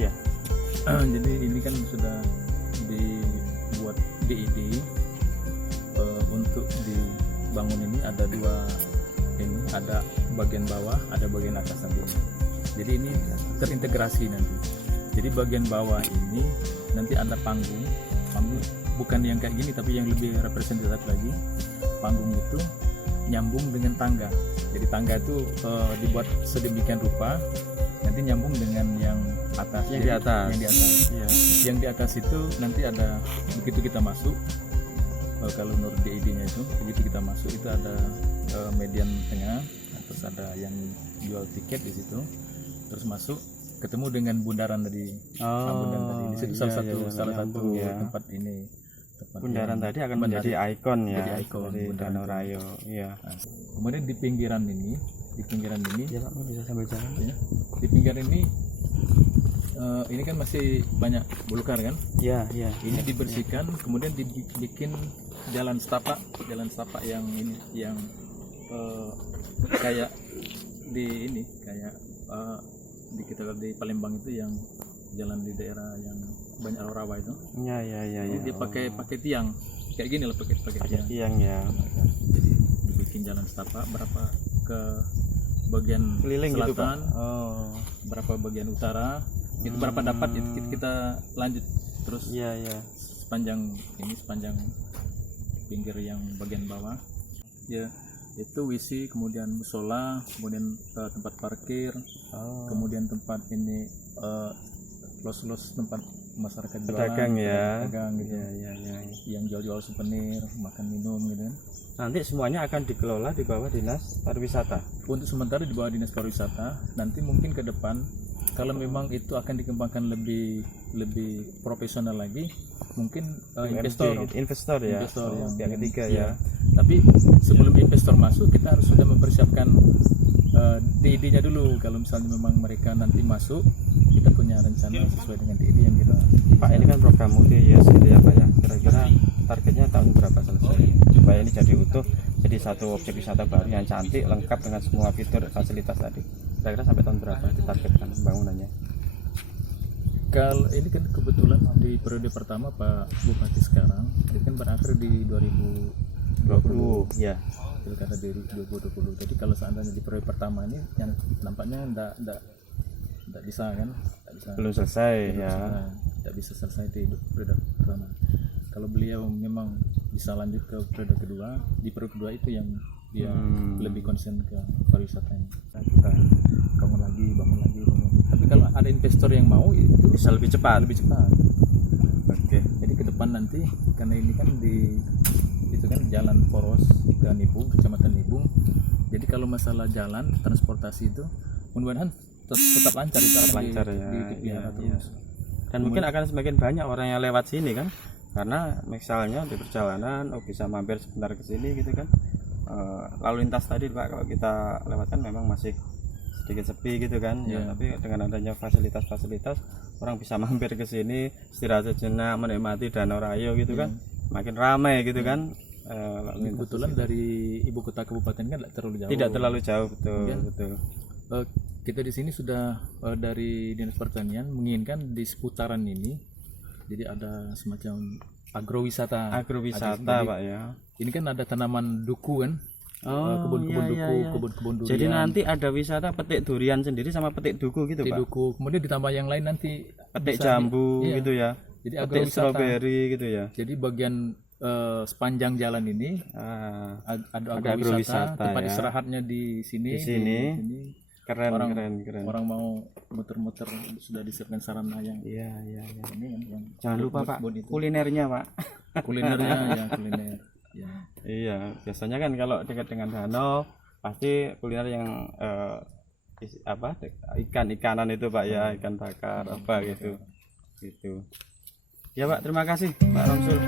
Ya. Jadi ini kan sudah dibuat DID untuk dibangun ini ada dua ini, ada bagian bawah, ada bagian atas nanti. Jadi ini terintegrasi nanti. Jadi bagian bawah ini nanti ada panggung bukan yang kayak gini tapi yang lebih representatif lagi. Panggung itu nyambung dengan tangga. Jadi tangga itu dibuat sedemikian rupa nanti nyambung dengan yang atas. Yang di atas. Yang di atas. Iya. Yang di atas itu nanti ada begitu kita masuk kalau menurut DID-nya itu begitu kita masuk itu ada median tengah, terus ada yang jual tiket di situ, terus masuk ketemu dengan bundaran tadi. Bundaran tadi di situ salah satu tempat ini. Bundaran tadi akan menjadi ikon ya. Jadi ikon dari Danau Rayo. Iya. Nah, kemudian di pinggiran ini Ya Pak, bisa sambil jalan. ya, di pinggiran ini kan masih banyak belukar kan. Iya. Ini dibersihkan, kemudian dibikin jalan setapak yang ini yang kayak di kita di Palembang itu yang jalan di daerah yang banyak rawa itu. Iya. Jadi dia pakai tiang kayak gini lah, pakai Tiang ya. Jadi dibikin jalan setapak berapa ke bagian Keliling gitu, Pak. selatan, berapa bagian utara, itu berapa dapat itu kita lanjut terus. Iya. sepanjang pinggir yang bagian bawah ya, itu WC, kemudian musola, kemudian tempat parkir, kemudian tempat ini los tempat masyarakat jualan, Pedagang ya. pedagang gitu, Iya. yang jual souvenir, makan minum gitu kan. Nanti semuanya akan dikelola di bawah Dinas Pariwisata. Untuk sementara di bawah Dinas Pariwisata, nanti mungkin ke depan kalau memang itu akan dikembangkan lebih profesional lagi, mungkin investor ya. yang pihak ketiga ya. Tapi sebelum investor masuk, kita harus sudah mempersiapkan DID-nya dulu. Kalau misalnya memang mereka nanti masuk, kita punya rencana sesuai dengan DID yang kita. Pak, ini kan program multi years gitu ya Pak ya. Kira-kira targetnya tahun berapa selesai supaya ini jadi utuh, jadi satu objek wisata baru yang cantik, lengkap dengan semua fitur fasilitas tadi. Kira-kira sampai tahun berapa ditargetkan pembangunannya? Kalau ini kan kebetulan di periode pertama Pak Bupati sekarang, itu kan berakhir di 2020. Ya. Pilkada di 2020. Jadi kalau seandainya di periode pertama ini yang nampaknya enggak bisa kan? Belum selesai ya. Tidak bisa selesai di periode pertama. Kalau beliau memang bisa lanjut ke periode kedua, di periode kedua itu yang dia lebih concern ke pariwisatanya. Kita bangun lagi. Tapi kalau ada investor yang mau itu Bisa lebih cepat. Oke. Jadi ke depan nanti karena ini kan itu kan jalan poros ke Nibung, Kecamatan Nibung. Jadi kalau masalah jalan transportasi itu mudah-mudahan tetap lancar itu Iya. Dan mungkin akan semakin banyak orang yang lewat sini kan, karena misalnya di perjalanan bisa mampir sebentar ke sini gitu kan. Lalu lintas tadi Pak, kalau kita lewat kan memang masih sedikit sepi gitu kan. Ya, tapi dengan adanya fasilitas orang bisa mampir ke sini, istirahat sejenak, menikmati Danau Rayo gitu kan, makin ramai gitu kan. Kebetulan dari ibu kota kabupaten kan tidak terlalu jauh. Betul. Kita di sini sudah dari Dinas Pertanian menginginkan di seputaran ini jadi ada semacam agrowisata Pak ya. Ini kan ada tanaman duku kan, kebun-kebun duku, kebun-kebun durian. Jadi nanti ada wisata petik durian sendiri sama petik duku gitu petik Pak. Duku, kemudian ditambah yang lain nanti Petik jambu gitu ya. Jadi petik agrowisata. stroberi gitu ya. Jadi bagian sepanjang jalan ini ada agrowisata, tempat istirahatnya di sini. Keren. Orang mau muter-muter sudah disiapkan sarana yang Iya. ini kan yang Jangan lupa Pak, itu. kulinernya Pak. Kulinernya ya kuliner. Ya. Iya, biasanya kan kalau dekat dengan danau pasti kuliner yang ikan-ikanan itu Pak ya, ikan bakar apa gitu. Ya Pak, terima kasih Pak Ramsul.